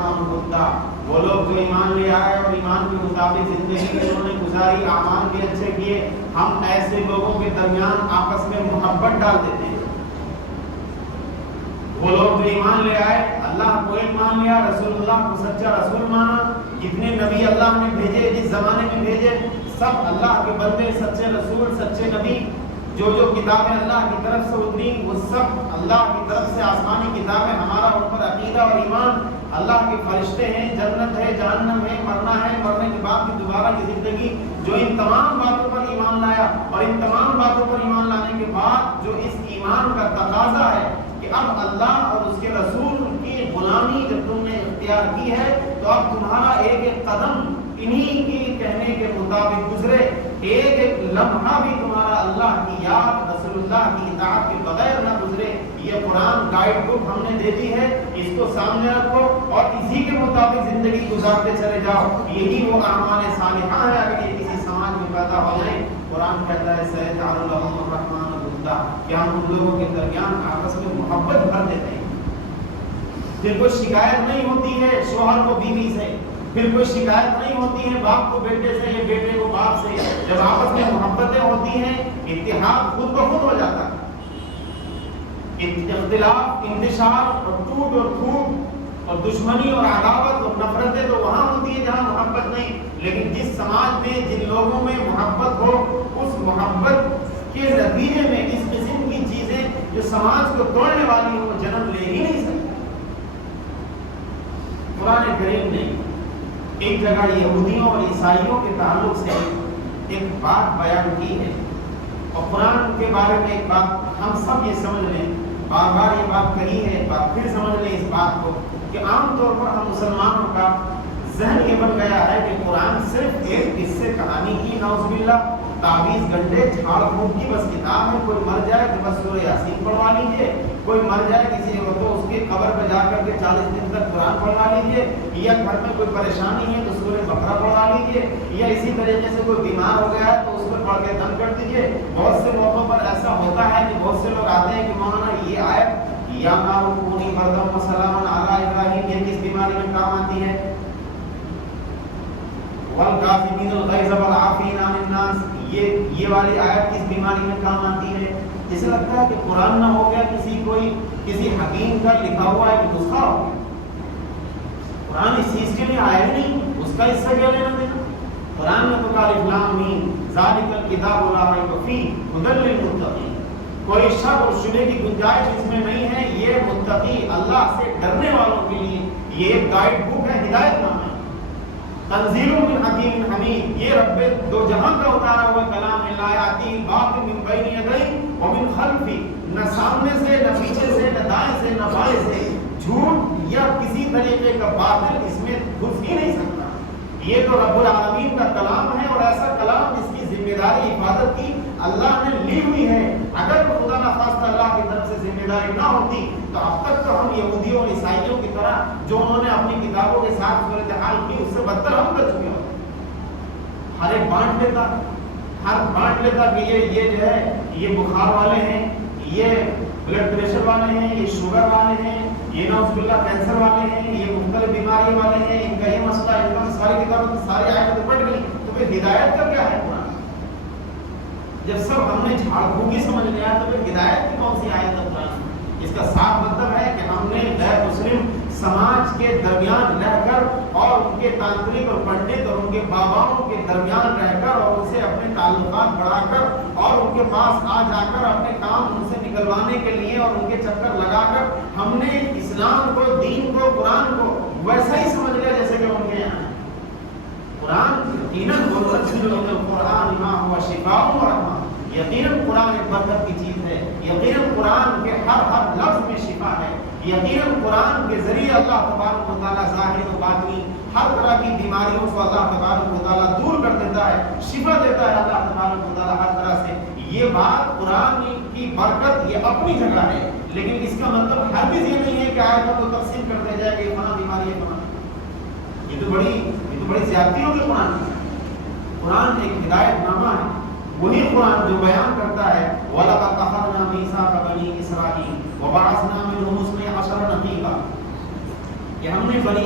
اعمالهم هدى، وہ لوگ جو ایمان لے آئے اور ایمان کے مطابق زندگی انہوں نے گزاری، اعمال بھی اچھے کیے، ہم ایسے لوگوں کے درمیان آپس میں محبت ڈال دیتے ہیں۔ وہ لوگ جو ایمان لے آئے، اللہ کو ایمان لیا، رسول اللہ کو سچا رسول مانا، جتنے نبی اللہ نے بھیجے جس زمانے میں بھیجے سب اللہ کے بندے، سچے رسول، سچے نبی، جو کتابیں اللہ کی طرف سے اتری وہ سب اللہ کی طرف سے آسمانی کتابیں، ہمارا ان پر عقیدہ اور ایمان، اللہ کے فرشتے ہیں، جنت ہے، جہنم ہے، مرنا ہے، مرنے کے بعد کی دوبارہ کی زندگی، جو ان تمام باتوں پر ایمان لایا اور ان تمام باتوں پر ایمان لانے کے بعد جو اس ایمان کا تقاضا ہے کہ اب اللہ اور اس کے رسول کی غلامی جب تم نے اختیار کی ہے تو اب تمہارا ایک ایک قدم انہی کی کہنے کے مطابق گزرے، ایک ایک لمحہ بھی تمہارا اللہ کی یاد، رسول اللہ کی اطاعت کے بغیر نہ گزرے۔ یہ قرآن گائیڈ بک ہم نے دے دی ہے، اس کو سامنے رکھو اور اسی کے مطابق زندگی گزارتے چلے جاؤ، یہی وہ اعمال صالحہ ہے۔ اگر یہ کسی سماج میں پیدا ہو جائیں، قرآن کہتا ہے سیجعل لهم الرحمن ودا، کہ ہم ان لوگوں کے درمیان آپس میں محبت بھر دیتے ہیں، پھر کوئی شکایت نہیں ہوتی ہے شوہر کو بیوی سے، پھر کوئی شکایت نہیں ہوتی ہے باپ کو بیٹے سے یا بیٹے کو باپ سے، جب آپس میں محبتیں ہوتی ہیں اتحاد خود بخود ہو جاتا ہے۔ اختلاف، انتشار اور ٹوٹ اور پھوٹ اور دشمنی اور عداوت اور نفرتیں تو وہاں ہوتی ہے جہاں محبت نہیں، لیکن جس سماج میں جن لوگوں میں محبت ہو اس محبت کے نتیجے میں اس قسم کی چیزیں جو سماج کو توڑنے والی ہوں وہ جنم لے ہی نہیں سکتی۔ قرآن کریم نے ایک جگہ یہودیوں اور عیسائیوں کے تعلق سے ایک بات بیان کی ہے، اور قرآن کے بارے میں ایک بات ہم سب یہ سمجھ لیں، بار بار یہ بات کہی ہے، ایک بار پھر سمجھ لیں اس بات کو کہ عام طور پر ہم مسلمانوں کا ذہن یہ بن گیا ہے کہ قرآن صرف ایک قصے کہانی کی، نعوذ باللہ، تعویذ گنڈے جھاڑ پھونک کی بس کتاب ہے، کوئی مر جائے تو بس سورہ یاسین پڑھوا لیجیے، کوئی مر جائے کسی کو تو اس کی قبر پہ جا کر کے 40 دن تک قرآن پڑھوا لیجیے، یا گھر میں کوئی پریشانی ہے تو سورہ بقرہ پڑھوا لیجیے، یا اسی طریقے سے کوئی بیمار ہو گیا ہے تو اس پر پڑھ کے دم کر دیجیے۔ بہت سے موقعوں پر ایسا ہوتا ہے کہ بہت سے لوگ آتے ہیں کہ مولانا یہ آیت یا نار کونی بردم و سلام علی ابراہیم یہ کس بیماری میں کام آتی ہے؟ والکاظمین الغیظ والعافین عن الناس یہ والی آیت کس بیماری میں کام آتی ہے؟ جسے لگتا ہے کہ قرآن نہ ہو گیا کسی حکیم کا لکھا ہوا ایک نسخہ ہو گیا، قرآن اس چیز کے لیے آیا ہی نہیں، اس کا اس سے کیا لینا دینا؟ قرآن میں تو الف لام میم ذالک الکتاب لا ریب فیہ ھدی للمتقین، کوئی شک اور شبہے کی گنجائش اس میں نہیں ہے، یہ متقی اللہ سے ڈرنے والوں کے لیے یہ ایک گائیڈ بک ہے، ہدایت نامہ ہے۔ تنزیل من حکیم حمید، یہ رب دو جہاں کا اتارا ہوا کلام ہے، لا یأتی الباطل من بین یدیہ ومن خلفہ، نہ سامنے سے نہ پیچھے سے نہ دائیں سے نہ بائیں سے جھوٹ یا کسی طریقے کا باطل اس میں گھس ہی نہیں سکتا۔ یہ تو رب العالمین کا کلام ہے، اور ایسا کلام جس کی ذمہ داری حفاظت کی اللہ نے لی ہوئی ہے۔ اگر خدا نخواستہ اللہ کی طرف سے ذمہ داری نہ ہوتی تو اب تک تو ہم یہودیوں اور عیسائیوں کی طرح جو انہوں نے اپنی کتابوں کے ساتھ صورتحال کی اس سے بدتر ہم کر چکے ہوتے۔ ہر ایک بانٹ لیتا کہ یہ جو ہے یہ بخار والے ہیں، یہ بلڈ پریشر والے ہیں، یہ شوگر والے ہیں، یہ نعوذ باللہ کینسر والے ہیں، یہ مختلف بیماری والے ہیں، ان کا یہ مسئلہ، ان کا ساری کتابیں ساری آیتیں پڑھ گئی تو پھر ہدایت کا کیا ہے قرآن؟ جب سب ہم نے جھاڑ پھونکی سمجھ لیا تو پھر ہدایت کی کون سی آیت ہے قرآن؟ اس کا صاف مطلب ہے کہ ہم نے غیر مسلم سماج کے درمیان رہ کر اور ان کے تانترک اور پنڈت اور ان کے باباؤں کے درمیان رہ کر اور ان سے اپنے تعلقات بڑھا کر اور ان کے پاس آ جا کر اپنے کام ان سے نکلوانے کے لیے اور ان کے چکر لگا کر ہم نے اسلام کو، دین کو، قرآن کو ویسا ہی سمجھ لیا جیسے کہ ان کے یہاں قرآن یقیناً قرآن ما ہوا شفاء و رحمہ، یقیناً قرآن ایک برکت کی چیز ہے، یقیناً قرآن کے ہر لفظ میں شفا ہے، یقیناً قرآن کے ذریعے اللہ تبارک و تعالیٰ ظاہری و باطنی ہر طرح کی بیماریوں سے اللہ تبارک و تعالیٰ دور کر دیتا ہے، شفا دیتا ہے اللہ تبارک و تعالیٰ ہر طرح سے۔ یہ بات قرآن کی برکت یہ اپنی جگہ ہے، لیکن اس کا مطلب ہرگز یہ نہیں ہے کہ آیتوں کو تقسیم کر دیا جائے کہ فلاں بیماری ہے فلاں، یہ تو بڑی زیادتی ہوگی قرآن کی۔ قرآن ایک ہدایت نامہ ہے، وہی قرآن جو بیان کرتا ہے وَلَقَدْ أَخَذْنَا مِيثَاقَ بَنِي إِسْرَائِيلَ وَبَعَثْنَا مِنْهُمُ اثْنَيْ عَشَرَ نَقِيبًا، کہ ہم نے بنی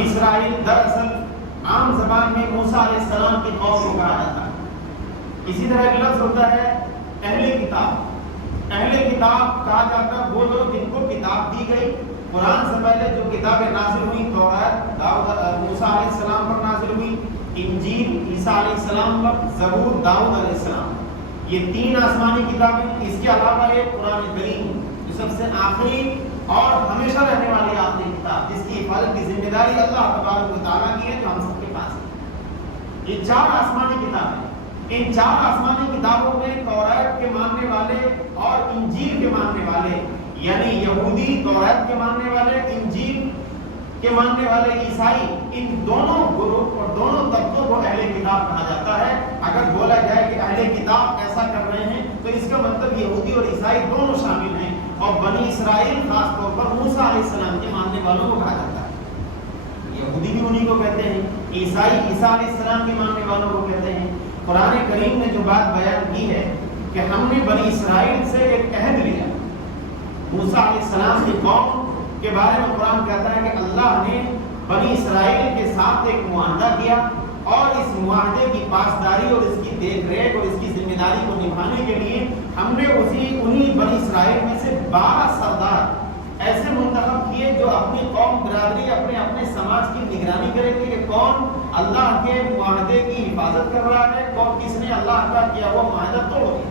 اسرائیل دراصل عام زبان میں موسیٰ علیہ السلام کی قوم کو کہا جاتا ہے. اسی طرح ایک لفظ ہوتا ہے اہل کتاب. اہل کتاب کہا جاتا ہے وہ لوگ جن کو کتاب دی گئی. قرآن سے پہلے جو کتابیں نازل ہوئی توریت موسیٰ علیہ السلام پر نازل ہوئی, انجیل عیسیٰ علیہ السلام پر, زبور داؤد علیہ السلام, یہ 3 آسمانی کتابیں. اس کے علاوہ ایک قرآن کریم جو سب سے آخری اور ہمیشہ رہنے والی آخری کتاب جس کی حفاظت کی ذمہ داری اللہ تبارک و تعالیٰ کی ہے جو ہم سب کے پاس ہے. یہ 4 آسمانی کتابیں, ان 4 آسمانی کتابوں میں توریت کے ماننے والے اور انجیل کے ماننے والے, یعنی یہودی توریت کے ماننے والے, انجیل کے ماننے والے عیسائی, ان دونوں گروہ اور دونوں طبقوں کو اہل کتاب کہا جاتا ہے. اگر بولا جائے کہ اہل کتاب ایسا کر رہے ہیں تو اس کا مطلب یہودی اور عیسائی دونوں شامل ہیں, اور بنی اسرائیل خاص طور پر موسیٰ علیہ السلام کے ماننے والوں کو کہا جاتا ہے. یہودی بھی انہی کو کہتے ہیں, عیسائی عیسیٰ علیہ السلام کے ماننے والوں کو کہتے ہیں. قرآن کریم نے جو بات بیان کی ہے کہ ہم نے بنی اسرائیل سے ایک عہد لیا. موسیٰ علیہ السلام کی قوم کے بارے میں قرآن کہتا ہے کہ اللہ نے بنی اسرائیل کے ساتھ ایک معاہدہ کیا, اور اس معاہدے کی پاسداری اور اس کی دیکھ ریکھ اور اس کی ذمہ داری کو نبھانے کے لیے ہم نے انہی بنی اسرائیل میں سے 12 سردار ایسے منتخب کیے جو اپنی قوم برادری اپنے سماج کی نگرانی کریں گے کہ کون اللہ کے معاہدے کی حفاظت کر رہا ہے, کون کس نے اللہ کا کیا ہوا معاہدہ توڑ دیا.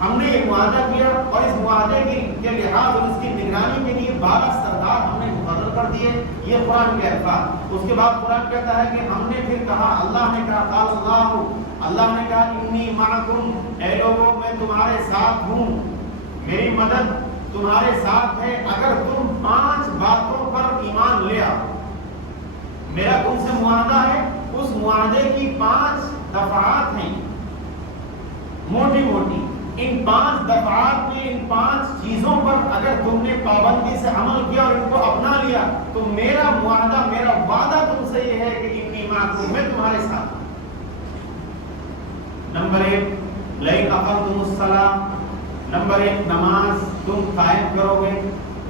ہم نے ایک معاہدہ کیا اور اس معاہدے کے لحاظ اور اس کی نگرانی کے لیے 12 سردار ہم نے مقرر کر دیے. یہ قرآن کے الفاظ. اس کے بعد قرآن کہتا ہے کہ ہم نے پھر کہا, اللہ نے کہا, قال اللہ نے کہا انی معکم, اے لوگوں میں تمہارے ساتھ ہوں, میری مدد تمہارے ساتھ ہے اگر تم 5 باتوں پر ایمان لے آؤ. میرا تم سے معاہدہ ہے, اس معاہدے کی 5 دفعات ہیں موٹی موٹی. ان 5 دفعات میں ان 5 چیزوں پر اگر تم نے پابندی سے عمل کیا اور ان کو اپنا لیا تو میرا معاہدہ, میرا وعدہ تم سے یہ ہے کہ انی معکم, میں تمہارے ساتھ. نمبر 1 لئن اقمتم الصلاۃ, نمبر 1 نماز تم قائم کرو گے,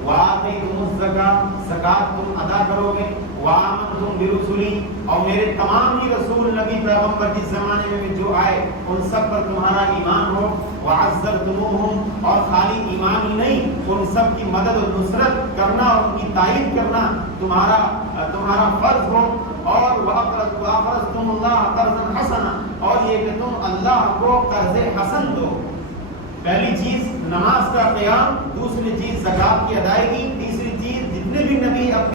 وآتیتم الزکاۃ, زکات تم ادا کرو گے, وآمنتم برسلی, اور میرے تمام ہی رسول نبی پیغمبر جس زمانے میں جو آئے ان سب پر تمہارا ایمان ہو, وعزرتموہم, اور خالی ایمان ہی نہیں ان سب کی مدد و نصرت کرنا اور ان کی تائید کرنا تمہارا فرض ہو, اور وَأَقْرَضْتُمُ اللَّهَ قَرْضًا حَسَنًا, اور یہ کہ تم اللہ کو قرض حسن دو. پہلی چیز نماز کا قیام, دوسری چیز زکات کی ادائیگی, تیسری چیز جتنے بھی نبی